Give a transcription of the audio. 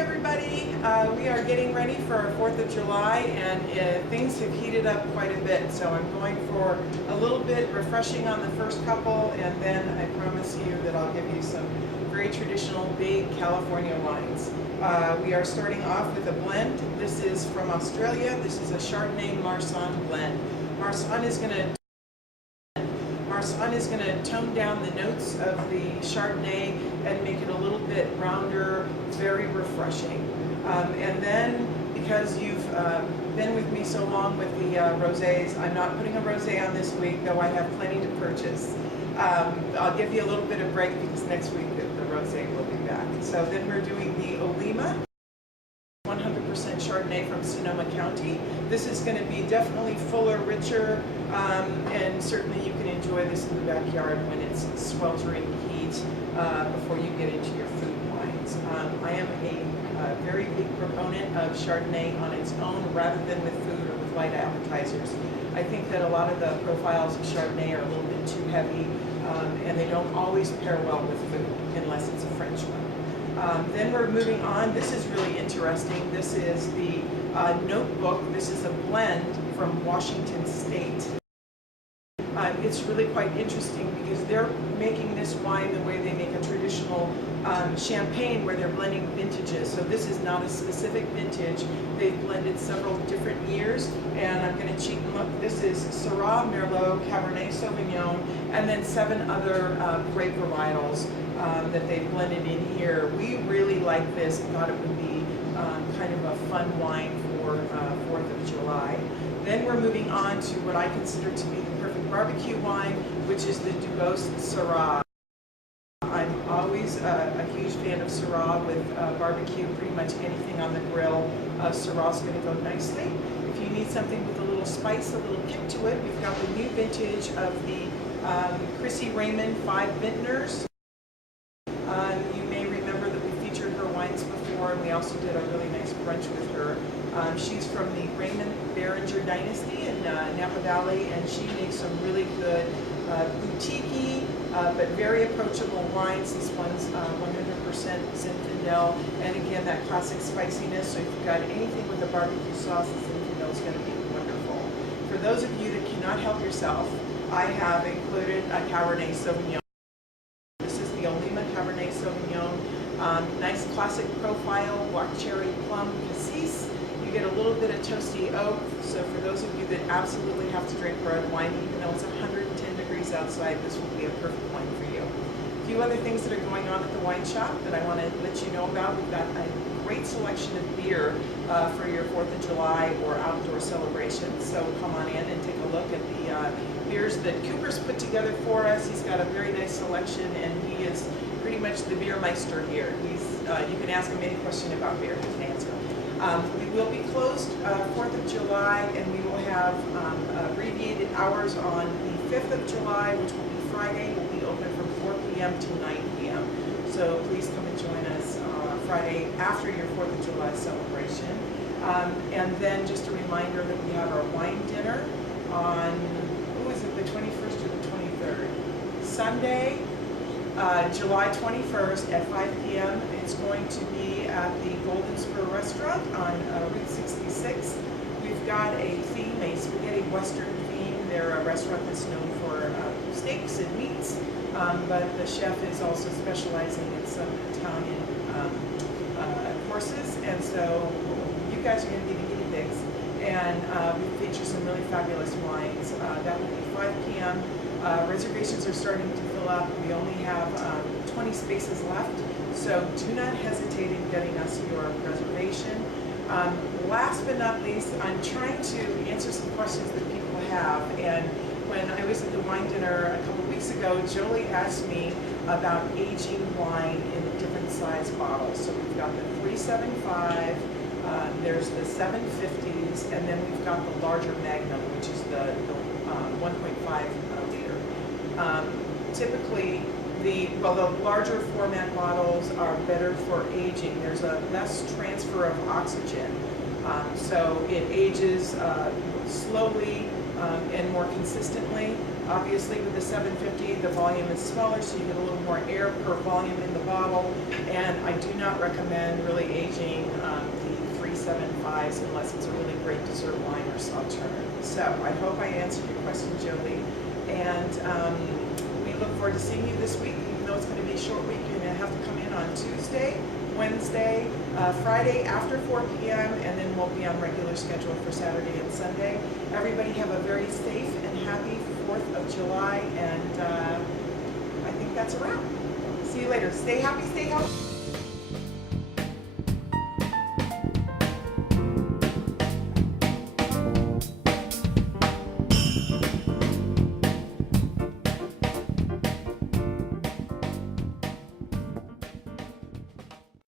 everybody. We are getting ready for our 4th of July, and things have heated up quite a bit. So I'm going for a little bit refreshing on the first couple, and then I promise you that I'll give you some very traditional big California wines. We are starting off with a blend. This is from Australia. This is a Chardonnay Marsanne blend. Marsanne is going to tone down the notes of the Chardonnay and make it a little bit rounder, very refreshing. And then, because you've been with me so long with the rosés, I'm not putting a rosé on this week, though I have plenty to purchase. I'll give you a little bit of break because next week the rosé will be back. So then we're doing the Olima, 100% Chardonnay from Sonoma County. This is going to be definitely fuller, richer, and certainly you can enjoy this in the backyard when it's sweltering heat before you get into your food wines. I am a very big proponent of Chardonnay on its own rather than with food or with light appetizers. I think that a lot of the profiles of Chardonnay are a little bit too heavy, and they don't always pair well with food unless it's a French one. Then we're moving on. This is really interesting. This is the Notebook. This is a blend from Washington State. It's really quite interesting because they're making this wine the way they make a traditional champagne, where they're blending vintages. So this is not a specific vintage. They've blended several different years, and I'm going to cheat and look. This is Syrah, Merlot, Cabernet Sauvignon, and then 7 other grape varietals that they've blended in here. We really like this and thought it would be kind of a fun wine for 4th of July. Then we're moving on to what I consider to be the perfect barbecue wine, which is the Dubose Syrah. I'm always a huge fan of Syrah with barbecue. Pretty much anything on the grill, Syrah is going to go nicely. If you need something with a little spice, a little kick to it, we've got the new vintage of the Chrissy Raymond 5 Vintners. You may remember that we featured her wines before, and we also did a really nice brunch with her. She's from the Raymond Berenger dynasty in Napa Valley, and she makes some really good boutique-y, but very approachable wines. This one's 100% Zinfandel, and again, that classic spiciness. So if you've got anything with a barbecue sauce, the Zinfandel is going to be wonderful. For those of you that cannot help yourself, I have included a Cabernet Sauvignon. This is the Olima Cabernet Sauvignon. Nice classic profile, black cherry, plum, cassis. You get a little bit of toasty oak. So for those of you that absolutely have to drink red wine, even though it's 110 degrees outside, this will be a perfect wine for you. A few other things that are going on at the wine shop that I want to let you know about. We've got a great selection of beer for your 4th of July or outdoor celebrations. So come on in and take a look at the beers that Cooper's put together for us. He's got a very nice selection, and he is pretty much the beer meister here. You can ask him any question about beer, he can answer. We will be closed 4th of July, and we will have abbreviated hours on the 5th of July, which will be Friday. We'll be open from 4 p.m. to 9 p.m. So please come and join us Friday after your 4th of July celebration. And then just a reminder that we have our wine dinner on, the 21st or the 23rd? Sunday, July 21st at 5 p.m. It's going to be at the Golden Spur Restaurant on Route 66. We've got a theme, a spaghetti western theme. They're a restaurant that's known for steaks and meats, but the chef is also specializing in some Italian courses, and so you guys are going to be the guinea pigs. And we feature some really fabulous wines. That will be 5 p.m. Reservations are starting to fill up. We only have 20 spaces left, so do not hesitate in getting us your reservation. Last but not least, I'm trying to answer some questions that people have. And when I was at the wine dinner a couple weeks ago, Jolie asked me about aging wine in different size bottles. So we've got the 375. There's the 750s, and then we've got the larger Magnum, which is the 1.5 liter. Typically, the larger format bottles are better for aging. There's a less transfer of oxygen, so it ages slowly and more consistently. Obviously with the 750, the volume is smaller, so you get a little more air per volume in the bottle. And I do not recommend really aging the 375s unless it's a really great dessert wine or Sauterne. So I hope I answered your question, Jolie. And we look forward to seeing you this week. Even though it's going to be a short week, you're going to have to come in on Tuesday, Wednesday, Friday after 4 p.m. and then we'll be on regular schedule for Saturday and Sunday. Everybody have a very safe and happy 4th of July, and I think that's a wrap. See you later. Stay happy, stay healthy.